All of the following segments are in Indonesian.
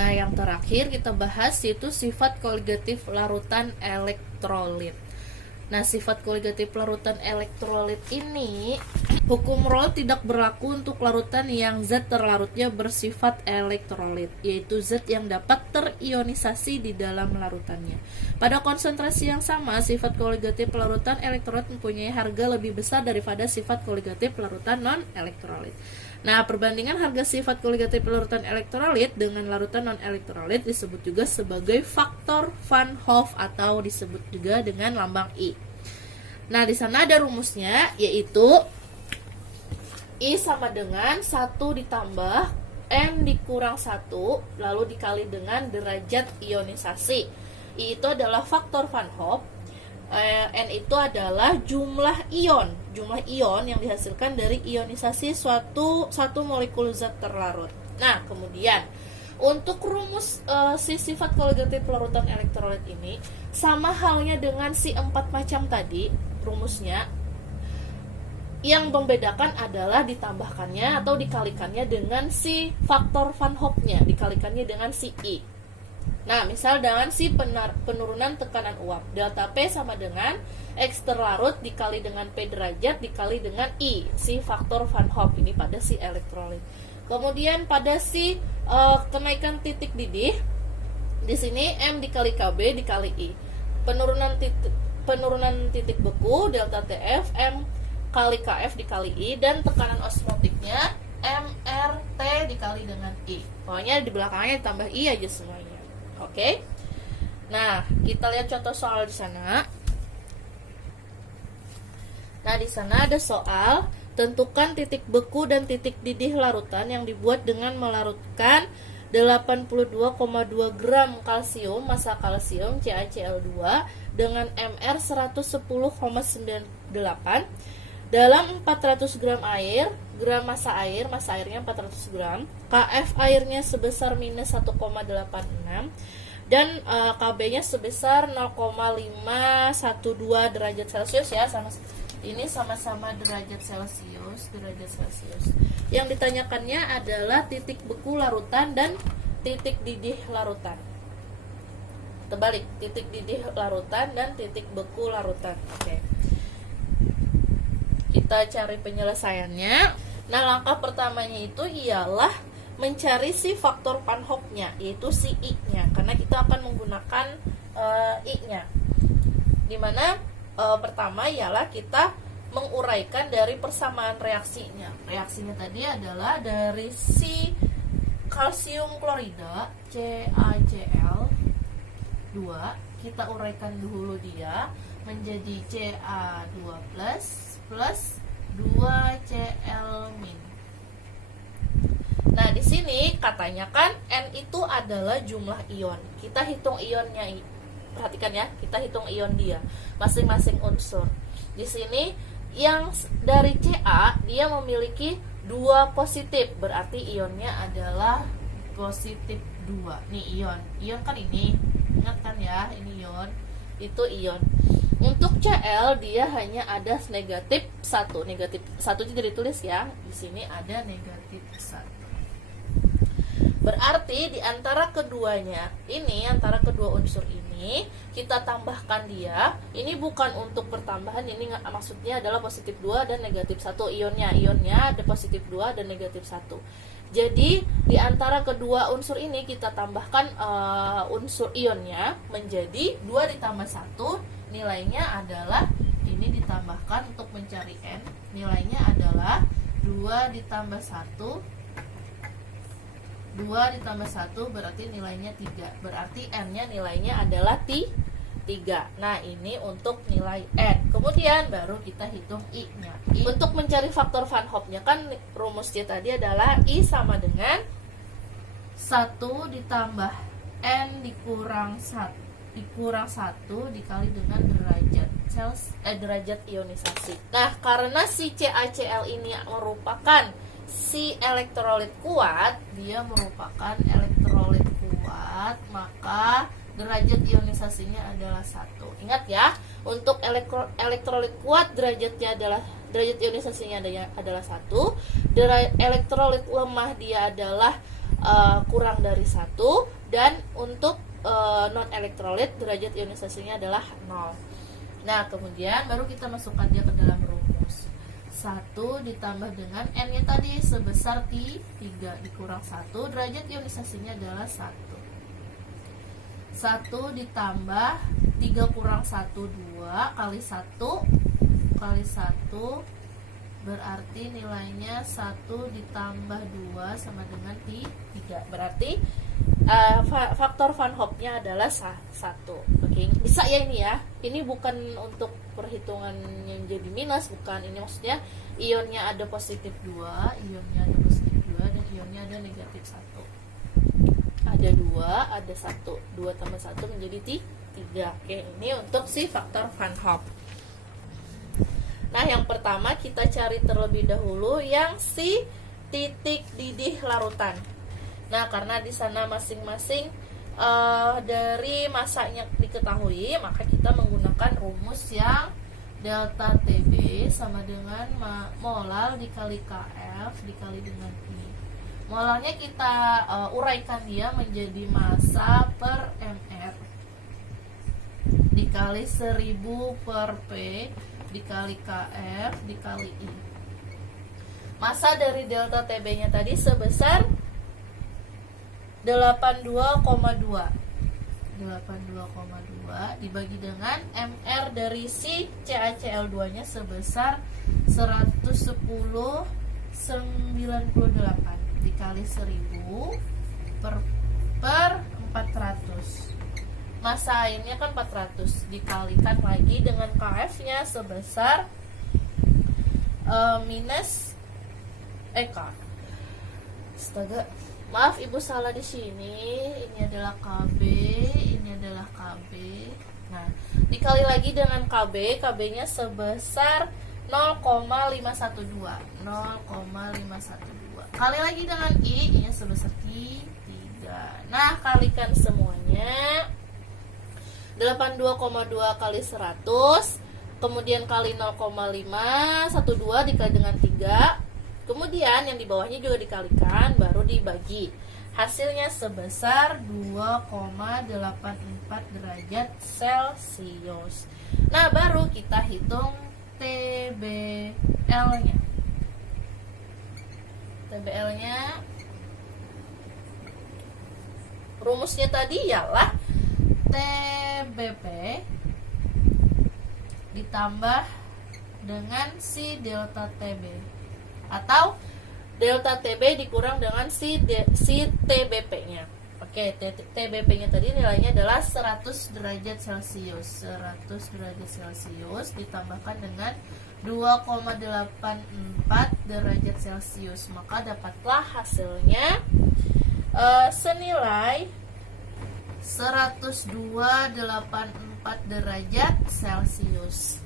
Nah, yang terakhir kita bahas yaitu sifat koligatif larutan elektrolit. Nah, sifat koligatif larutan elektrolit ini, hukum Rolle tidak berlaku untuk larutan yang zat terlarutnya bersifat elektrolit, yaitu zat yang dapat terionisasi di dalam larutannya. Pada konsentrasi yang sama, sifat koligatif larutan elektrolit mempunyai harga lebih besar daripada sifat koligatif larutan non-elektrolit. Nah, perbandingan harga sifat koligatif larutan elektrolit dengan larutan non-elektrolit disebut juga sebagai faktor Van Hoff atau disebut juga dengan lambang I. Nah, di sana ada rumusnya, yaitu I sama dengan 1 ditambah N dikurang 1 lalu dikali dengan derajat ionisasi. I itu adalah faktor Van Hoff. N itu adalah jumlah ion yang dihasilkan dari ionisasi satu molekul zat terlarut. Nah, kemudian untuk rumus si sifat koligatif larutan elektrolit ini sama halnya dengan si 4 macam tadi rumusnya. Yang membedakan adalah ditambahkannya atau dikalikannya dengan si faktor Van Hoff-nya, dikalikannya dengan si I. Nah, misal dengan si penurunan tekanan uap, delta P sama dengan X terlarut dikali dengan P derajat dikali dengan I, si faktor Van Hoff ini pada si elektrolit. Kemudian pada si kenaikan titik didih, di sini M dikali KB dikali I. Penurunan titik beku, delta TF, M kali KF dikali I, dan tekanan osmotiknya MRT dikali dengan I. Pokoknya di belakangnya ditambah I aja semuanya. Oke. Nah, kita lihat contoh soal di sana. Nah, di sana ada soal tentukan titik beku dan titik didih larutan yang dibuat dengan melarutkan 82,2 gram kalsium, massa kalsium CaCl2 dengan Mr 110,98 dalam 400 gram air, gram massa airnya 400 gram, Kf airnya sebesar minus 1,86 dan Kb-nya sebesar 0,512 derajat Celcius ya, ini sama-sama derajat Celcius. Yang ditanyakannya adalah titik beku larutan dan titik didih larutan. Terbalik, titik didih larutan dan titik beku larutan. Oke. Kita cari penyelesaiannya. Nah, langkah pertamanya itu ialah mencari si faktor Van Hoff-nya, yaitu si I-nya, karena kita akan menggunakan I-nya. Dimana pertama ialah kita menguraikan dari persamaan reaksinya. Reaksinya tadi adalah dari si kalsium klorida CaCl2, kita uraikan dulu dia menjadi Ca2+ plus 2Cl-. Nah, di sini katanya kan N itu adalah jumlah ion. Kita hitung ionnya. Perhatikan ya, kita hitung ion dia, masing-masing unsur. Di sini yang dari Ca dia memiliki 2 positif, berarti ionnya adalah positif 2. Nih ion kan ini, ingat kan ya, ini ion, itu ion. Untuk Cl dia hanya ada negatif 1. Negatif 1 tidak ditulis ya. Di sini ada negatif 1. Berarti di antara keduanya ini, antara kedua unsur ini kita tambahkan dia. Ini bukan untuk pertambahan, ini maksudnya adalah positif 2 dan negatif 1 ionnya. Ionnya ada positif 2 dan negatif 1. Jadi di antara kedua unsur ini kita tambahkan unsur ionnya menjadi 2 ditambah 1, nilainya adalah ini ditambahkan untuk mencari N, nilainya adalah 2 ditambah 1. 2 ditambah 1 berarti nilainya 3. Berarti N-nya nilainya adalah 3. Nah, ini untuk nilai N. Kemudian baru kita hitung I-nya. Untuk mencari faktor Van Hoff-nya kan rumusnya tadi adalah I sama dengan 1 ditambah N dikurang 1 dikali dengan derajat ionisasi. Nah, karena si CaCl ini merupakan si elektrolit kuat, dia merupakan elektrolit kuat, maka derajat ionisasinya adalah 1. Ingat ya, untuk elektrolit kuat derajat ionisasinya adalah 1. Elektrolit lemah dia adalah kurang dari 1, dan untuk non elektrolit derajat ionisasinya adalah 0. Nah, kemudian baru kita masukkan dia ke dalam rumus. 1 ditambah dengan N-nya tadi sebesar T3 dikurang 1, derajat ionisasinya adalah 1. 1 ditambah 3 kurang 1, 2 kali 1 kali 1 berarti nilainya 1 ditambah 2 sama dengan 3. Berarti faktor Van Hoff-nya adalah 1. Oke, bisa ya ini ya. Ini bukan untuk perhitungan yang jadi minus, bukan. Ini maksudnya ionnya ada positif 2, ionnya ada positif 2, dan ionnya ada negatif 1. Ada 2, ada 1. 2 tambah 1 menjadi 3. Oke, ini untuk si faktor Van Hoff. Nah, yang pertama kita cari terlebih dahulu yang si titik didih larutan. Nah, karena di sana masing-masing dari masanya diketahui, maka kita menggunakan rumus yang delta TB sama dengan molal dikali KF dikali dengan I. Molalnya kita uraikan dia menjadi massa per mR dikali 1000 per P dikali KF dikali I. Massa dari delta TB-nya tadi sebesar 82,2 dibagi dengan MR dari si CaCl2-nya sebesar 110,98 dikali 1000 per 400. Massa airnya kan 400 dikalikan lagi dengan KF-nya sebesar minus K. Astaga, maaf ibu salah di sini. Ini adalah KB, ini adalah KB. Nah, dikali lagi dengan KB, KB-nya sebesar 0,512. Kali lagi dengan I, I-nya sebesar 3. Nah, kalikan semuanya. 82,2 kali 100, kemudian kali 0,512 dikali dengan 3, kemudian yang di bawahnya juga dikalikan, baru dibagi. Hasilnya sebesar 2,84 derajat Celcius. Nah, baru kita hitung TBL-nya. TBL-nya rumusnya tadi ialah TBP ditambah dengan si delta TB, atau delta TB dikurang dengan si TBP-nya. Oke, TBP-nya tadi nilainya adalah 100 derajat Celcius. 100 derajat Celcius ditambahkan dengan 2,84 derajat Celcius, maka dapatlah hasilnya senilai 102,84 derajat Celcius.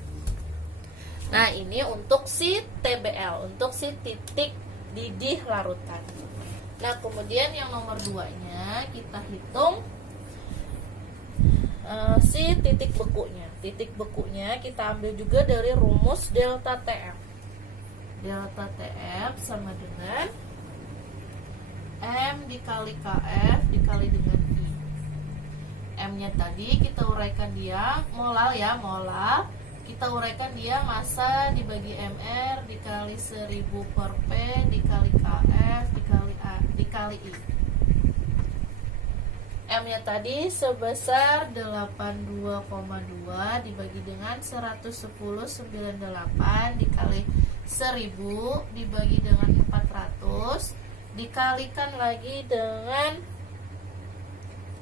Nah, ini untuk si TBL, untuk si titik didih larutan. Nah, kemudian yang nomor 2-nya kita hitung si titik bekunya. Titik bekunya kita ambil juga dari rumus delta TF. Delta TF sama dengan M dikali KF dikali dengan I. M-nya tadi kita uraikan dia molal ya, molal. Kita uraikan dia massa dibagi MR dikali 1000 per P dikali KF dikali I. M-nya tadi sebesar 82,2 dibagi dengan 110,98 dikali 1000 dibagi dengan 400 dikalikan lagi dengan,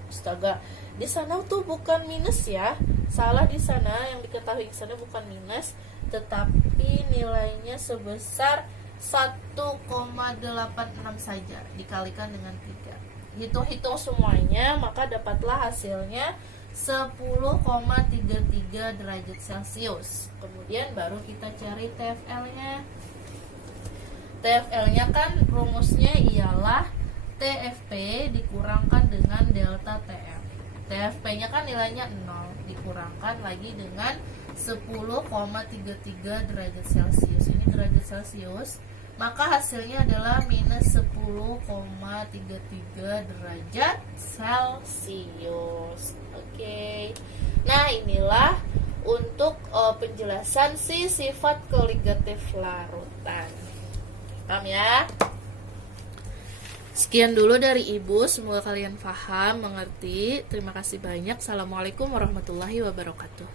astaga, di sana tuh bukan minus ya, salah di sana, yang diketahui di sana bukan minus, tetapi nilainya sebesar 1,86 saja dikalikan dengan 3. Hitung-hitung semuanya, maka dapatlah hasilnya 10,33 derajat Celcius. Kemudian baru kita cari TFL-nya. TFL-nya kan rumusnya ialah TFP dikurangkan dengan delta TF. TFP-nya kan nilainya 0, dikurangkan lagi dengan 10,33 derajat Celcius. Ini derajat Celcius, maka hasilnya adalah minus 10,33 derajat Celcius. Oke. Nah, inilah untuk penjelasan si sifat koligatif larutan. Paham ya? Sekian dulu dari Ibu, semoga kalian paham, mengerti. Terima kasih banyak. Assalamualaikum warahmatullahi wabarakatuh.